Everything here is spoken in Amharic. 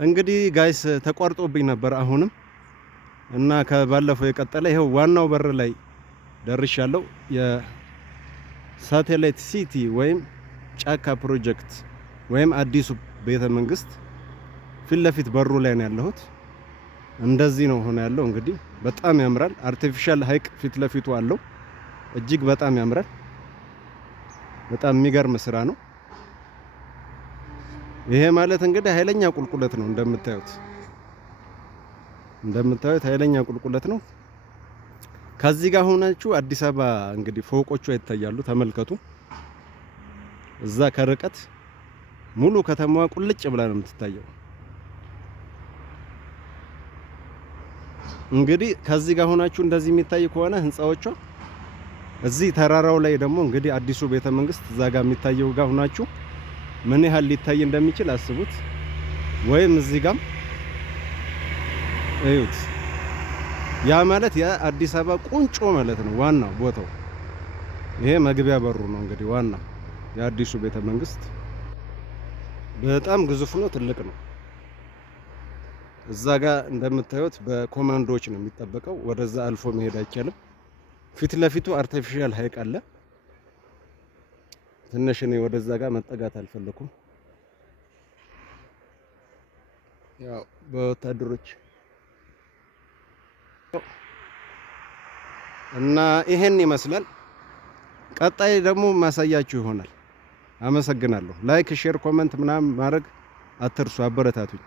እንግዲህ ጋይስ ተቋርጦብኝ ነበር አሁንም እና ከባለፈው የቀጠለ ይሄው ዋናው በር ላይ ደርሻለሁ። የሳተላይት ሲቲ ወይም ጫካ ፕሮጀክት ወይም አዲሱ ቤተ መንግስት ፊት ለፊት በሩ ላይ ነው ያለሁት። እንደዚህ ነው ሆነ ያለው። እንግዲህ በጣም ያምራል። አርቲፊሻል ሀይቅ ፊት ለፊቱ አለው። እጅግ በጣም ያምራል። በጣም የሚገርም ስራ ነው። ይሄ ማለት እንግዲህ ኃይለኛ ቁልቁለት ነው። እንደምታዩት ኃይለኛ ቁልቁለት ነው። ከዚህ ጋር ሆናችሁ አዲስ አበባ እንግዲህ ፎቆቿ ይታያሉ። ተመልከቱ። እዛ ከርቀት ሙሉ ከተማዋ ቁልጭ ብላ ነው የምትታየው። እንግዲህ ከዚህ ጋር ሆናችሁ እንደዚህ የሚታይ ከሆነ ህንጻዎቿ፣ እዚህ ተራራው ላይ ደግሞ እንግዲህ አዲሱ ቤተ መንግስት እዛ ጋር የሚታየው ጋር ሆናችሁ ምን ያህል ሊታይ እንደሚችል አስቡት። ወይም እዚህ ጋር እዩት። ያ ማለት የአዲስ አበባ ቁንጮ ማለት ነው። ዋናው ቦታው ይሄ መግቢያ በሩ ነው። እንግዲህ ዋናው የአዲሱ ቤተ መንግስት በጣም ግዙፍ ነው፣ ትልቅ ነው። እዛ ጋር እንደምታዩት በኮማንዶዎች ነው የሚጠበቀው። ወደዛ አልፎ መሄድ አይቻልም። ፊት ለፊቱ አርቲፊሻል ሀይቅ አለ። ትንሽ እኔ ወደዛ ጋር መጠጋት አልፈለኩም። ያው በወታደሮች እና ይሄን ይመስላል። ቀጣይ ደግሞ ማሳያችሁ ይሆናል። አመሰግናለሁ። ላይክ፣ ሼር፣ ኮሜንት ምናምን ማድረግ አትርሱ። አበረታቱኝ።